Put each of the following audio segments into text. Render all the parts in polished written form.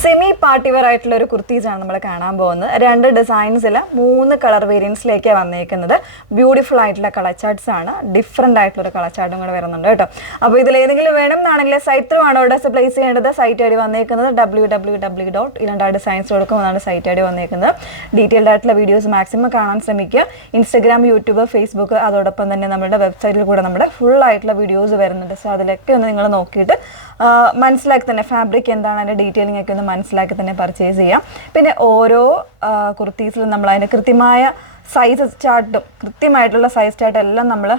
Semi party wear ആയിട്ടുള്ള ഒരു കുർത്തീസാണ് നമ്മൾ കാണാൻ പോകുന്നത്. രണ്ട് ഡിസൈൻസിൽ 3 കളർ വേരിയൻസിലേക്ക് വന്നേക്കുന്നത്. ബ്യൂട്ടിഫുൾ ആയിട്ടുള്ള കളർ ചാർട്ട്സ് ആണ്. ഡിഫറെൻ്റ് ആയിട്ടുള്ള ഒരു കളർ ചാർട്ടും കൂടെ വരുന്നുണ്ട് കേട്ടോ. അപ്പോൾ ഇതിൽ ഏതെങ്കിലും വേണം എന്നാണെങ്കിൽ സൈറ്റ് ത്രൂ ആണ് ഓർഡേഴ്സ് പ്ലേസ് ചെയ്യേണ്ടത്. സൈറ്റ് ഐ ഡി വന്നേക്കുന്നത് www.ilandadesigns.com എന്നാണ് സൈറ്റ് ഐ ഡി വന്നേക്കുന്നത്. ഡീറ്റെയിൽഡ് ആയിട്ടുള്ള വീഡിയോസ് മാക്സിമം കാണാൻ ശ്രമിക്കുക. ഇൻസ്റ്റഗ്രാം, യൂട്യൂബ്, ഫേസ്ബുക്ക്, അതോടൊപ്പം തന്നെ നമ്മുടെ വെബ്സൈറ്റിൽ കൂടെ നമ്മുടെ ഫുൾ ആയിട്ടുള്ള വീഡിയോസ് വരുന്നുണ്ട്. സോ അതിലൊക്കെ ഒന്ന് നിങ്ങൾ നോക്കിയിട്ട് മനസ്സിലാക്കി തന്നെ ഫാബ്രിക് എന്താണ് അതിൻ്റെ ഡീറ്റെയിലിംഗ് ഒക്കെ ഒന്ന് മനസ്സിലാക്കി തന്നെ പർച്ചേസ് ചെയ്യാം. പിന്നെ ഓരോ കുർത്തീസിലും നമ്മൾ അതിൻ്റെ കൃത്യമായ സൈസ് ചാർട്ടും കൃത്യമായിട്ടുള്ള സൈസ് ചാർട്ട് എല്ലാം നമ്മൾ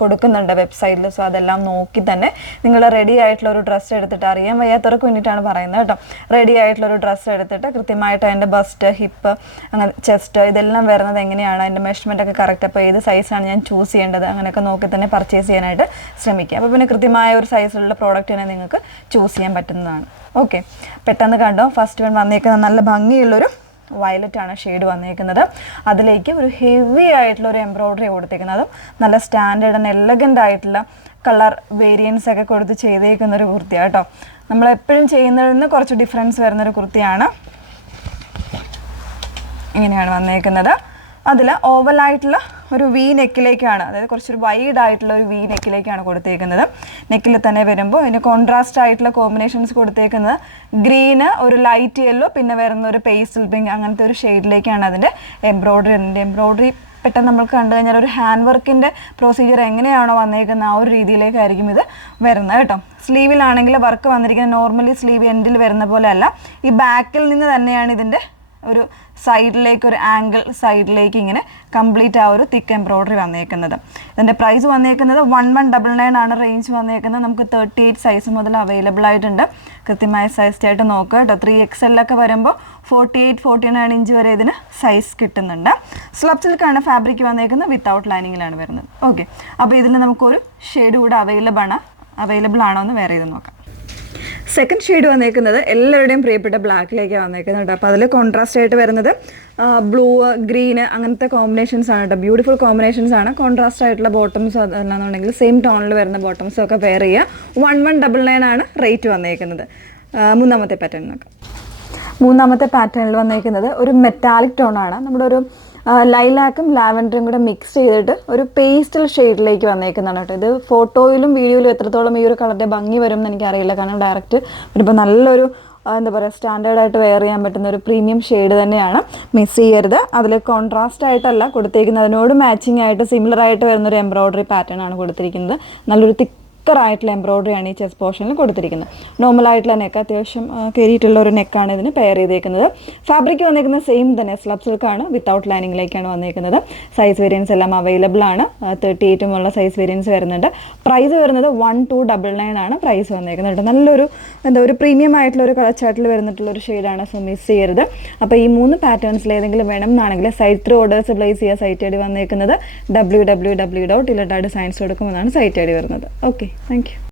കൊടുക്കുന്നുണ്ട് വെബ്സൈറ്റിൽ. സോ അതെല്ലാം നോക്കി തന്നെ നിങ്ങൾ റെഡി ആയിട്ടുള്ള ഒരു ഡ്രസ്സ് എടുത്തിട്ട്, അറിയാൻ വയ്യാത്തവർക്ക് വേണ്ടിയിട്ടാണ് പറയുന്നത് കേട്ടോ, റെഡി ആയിട്ടുള്ള ഒരു ഡ്രസ്സ് എടുത്തിട്ട് കൃത്യമായിട്ട് അതിൻ്റെ ബസ്റ്റ്, ഹിപ്പ്, അങ്ങനെ ചെസ്റ്റ് ഇതെല്ലാം വരുന്നത് എങ്ങനെയാണ്, അതിൻ്റെ മെഷർമെൻ്റ് ഒക്കെ കറക്റ്റ്, അപ്പോൾ ഏത് സൈസാണ് ഞാൻ ചൂസ് ചെയ്യേണ്ടത് അങ്ങനെയൊക്കെ നോക്കി തന്നെ പർച്ചേസ് ചെയ്യാനായിട്ട് ശ്രമിക്കുക. അപ്പോൾ പിന്നെ കൃത്യമായ ഒരു സൈസിലുള്ള പ്രോഡക്റ്റ് തന്നെ നിങ്ങൾക്ക് ചൂസ് ചെയ്യാൻ പറ്റുന്നതാണ്. ഓക്കെ, പെട്ടെന്ന് കണ്ടോ. ഫസ്റ്റ് വൺ വന്നേക്കുന്ന നല്ല ഭംഗിയുള്ളൊരു വയലറ്റ് ആണ് ഷെയ്ഡ് വന്നേക്കുന്നത്. അതിലേക്ക് ഒരു ഹെവി ആയിട്ടുള്ള ഒരു എംബ്രോയ്ഡറി കൊടുത്തേക്കുന്നത്, നല്ല സ്റ്റാൻഡേർഡ് ആൻഡ് എലഗൻ്റ് ആയിട്ടുള്ള കളർ വേരിയൻസ് ഒക്കെ കൊടുത്ത് ചെയ്തേക്കുന്ന ഒരു കുർത്തിയാണ് കേട്ടോ. നമ്മളെപ്പോഴും ചെയ്യുന്നതിൽ നിന്ന് കുറച്ച് ഡിഫറൻസ് വരുന്നൊരു കുർത്തിയാണ്. ഇങ്ങനെയാണ് വന്നേക്കുന്നത്. അതിൽ ഓവലായിട്ടുള്ള ഒരു വി നെക്കിലേക്കാണ്, അതായത് കുറച്ചൊരു വൈഡ് ആയിട്ടുള്ള ഒരു വി നെക്കിലേക്കാണ് കൊടുത്തേക്കുന്നത്. നെക്കിൽ തന്നെ വരുമ്പോൾ ഇതിന് കോൺട്രാസ്റ്റ് ആയിട്ടുള്ള കോമ്പിനേഷൻസ് കൊടുത്തേക്കുന്നത് ഗ്രീന്, ഒരു ലൈറ്റ് യെല്ലോ, പിന്നെ വരുന്ന ഒരു പേസ്റ്റൽ പിങ്ക്, അങ്ങനത്തെ ഒരു ഷെയ്ഡിലേക്കാണ് അതിൻ്റെ എംബ്രോയ്ഡറി പെട്ടെന്ന് നമുക്ക് കണ്ടു കഴിഞ്ഞാൽ ഒരു ഹാൻഡ് വർക്കിൻ്റെ പ്രൊസീജിയർ എങ്ങനെയാണോ വന്നേക്കുന്നത് ആ ഒരു രീതിയിലേക്കായിരിക്കും ഇത് വരുന്നത് കേട്ടോ. സ്ലീവിലാണെങ്കിൽ വർക്ക് വന്നിരിക്കുന്നത് നോർമലി സ്ലീവ് എൻഡിൽ വരുന്ന പോലെ അല്ല, ഈ ബാക്കിൽ നിന്ന് തന്നെയാണ് ഇതിൻ്റെ ഒരു സൈഡിലേക്ക്, ഒരു ആംഗിൾ സൈഡിലേക്ക് ഇങ്ങനെ കംപ്ലീറ്റ് ആ ഒരു തിക്ക് എംബ്രോയ്ഡറി വന്നേക്കുന്നത്. ഇതിൻ്റെ പ്രൈസ് വന്നേക്കുന്നത് 1199 ആണ് റേഞ്ച് വന്നേക്കുന്നത്. നമുക്ക് 38 സൈസ് മുതൽ അവൈലബിൾ ആയിട്ടുണ്ട്. കൃത്യമായ സൈസ് ആയിട്ട് നോക്കുക കേട്ടോ. 3XL ഒക്കെ വരുമ്പോൾ 48-49 ഇഞ്ച് വരെ ഇതിന് സൈസ് കിട്ടുന്നുണ്ട്. സ്ലബ് സിൽക്കാണ് ഫാബ്രിക് വന്നേക്കുന്നത്, വിത്തൗട്ട് ലൈനിങ്ങിലാണ് വരുന്നത്. ഓക്കെ, അപ്പോൾ ഇതിൽ നമുക്കൊരു ഷെയ്ഡ് കൂടെ അവൈലബിൾ ആണോ എന്ന് വേറെ ഇത് നോക്കാം. സെക്കൻഡ് ഷെയ്ഡ് വന്നേക്കുന്നത് എല്ലാവരുടെയും പ്രിയപ്പെട്ട ബ്ലാക്കിലേക്കാണ് വന്നേക്കുന്നത്. അപ്പോൾ അതിൽ കോൺട്രാസ്റ്റ് ആയിട്ട് വരുന്നത് ബ്ലൂ, ഗ്രീന്, അങ്ങനത്തെ കോമ്പിനേഷൻസ് ആണ് കേട്ടോ. ബ്യൂട്ടിഫുൾ കോമ്പിനേഷൻസ് ആണ്. കോൺട്രാസ്റ്റ് ആയിട്ടുള്ള ബോട്ടംസ് അല്ലാന്നുണ്ടെങ്കിൽ സെയിം ടോണിൽ വരുന്ന ബോട്ടംസും ഒക്കെ വെയർ ചെയ്യുക. 1199 ആണ് റേറ്റ് വന്നേക്കുന്നത്. മൂന്നാമത്തെ പാറ്റേൺ നോക്കാം. മൂന്നാമത്തെ പാറ്റേണിൽ വന്നേക്കുന്നത് ഒരു മെറ്റാലിക് ടോണാണ്. നമ്മുടെ ഒരു ലൈലാക്കും ലാവൻഡറും കൂടെ മിക്സ് ചെയ്തിട്ട് ഒരു പേസ്റ്റൽ ഷെയ്ഡിലേക്ക് വന്നേക്കുന്നതാണ് കേട്ടോ. ഇത് ഫോട്ടോയിലും വീഡിയോയിലും എത്രത്തോളം ഈ ഒരു കളറിൻ്റെ ഭംഗി വരും എന്ന് എനിക്കറിയില്ല. കാരണം ഡയറക്റ്റ് ഇപ്പോൾ നല്ലൊരു എന്താ പറയുക സ്റ്റാൻഡേർഡായിട്ട് വെയർ ചെയ്യാൻ പറ്റുന്ന ഒരു പ്രീമിയം ഷെയ്ഡ് തന്നെയാണ്. മിസ് ചെയ്യരുത്. അതിൽ കോൺട്രാസ്റ്റ് ആയിട്ടല്ല കൊടുത്തിരിക്കുന്നത്, അതിനോട് മാച്ചിങ് ആയിട്ട് സിമിലർ ആയിട്ട് വരുന്നൊരു എംബ്രോയ്ഡറി പാറ്റേൺ ആണ് കൊടുത്തിരിക്കുന്നത്. നല്ലൊരു തിക്കറായിട്ടുള്ള എംബ്രോയ്ഡറിയാണ് ഈ ചെസ്റ്റ് പോർഷനിൽ കൊടുത്തിരിക്കുന്നത്. നോർമലായിട്ടുള്ള നെക്ക്, അത്യാവശ്യം കയറിയിട്ടുള്ള ഒരു നെക്കാണ് ഇതിന് പെയർ ചെയ്തേക്കുന്നത്. ഫാബ്രിക് വന്നേക്കുന്നത് സെയിം തന്നെ സ്ലബ് സിൽക്കാണ്, വിത്തൗട്ട് ലൈനിങ്ങിലേക്കാണ് വന്നേക്കുന്നത്. സൈസ് വേരിയൻസ് എല്ലാം അവൈലബിൾ ആണ്. 38 ഉള്ള സൈസ് വേരിയൻസ് വരുന്നുണ്ട്. പ്രൈസ് വരുന്നത് 1299 ആണ് പ്രൈസ് വന്നേക്കുന്നത്. നല്ലൊരു ഒരു പ്രീമിയം ആയിട്ടുള്ള ഒരു കളർ ചാർട്ടിൽ വരുന്നിട്ടുള്ളൊരു ഷെയ്ഡാണ്. സോ മിസ് ചെയ്യരുത്. അപ്പോൾ ഈ 3 പാറ്റേൺസിൽ ഏതെങ്കിലും വേണം എന്നാണെങ്കിൽ സൈറ്റ് ത്രൂ ഓർഡേഴ്സ് പ്ലേസ് ചെയ്യുക. സൈറ്റ് ഐ ഡി വന്നേക്കുന്നത് www.ilandadesigns.com എന്നാണ് സൈറ്റ് ഐ ഡി വരുന്നത്. Okay, thank you.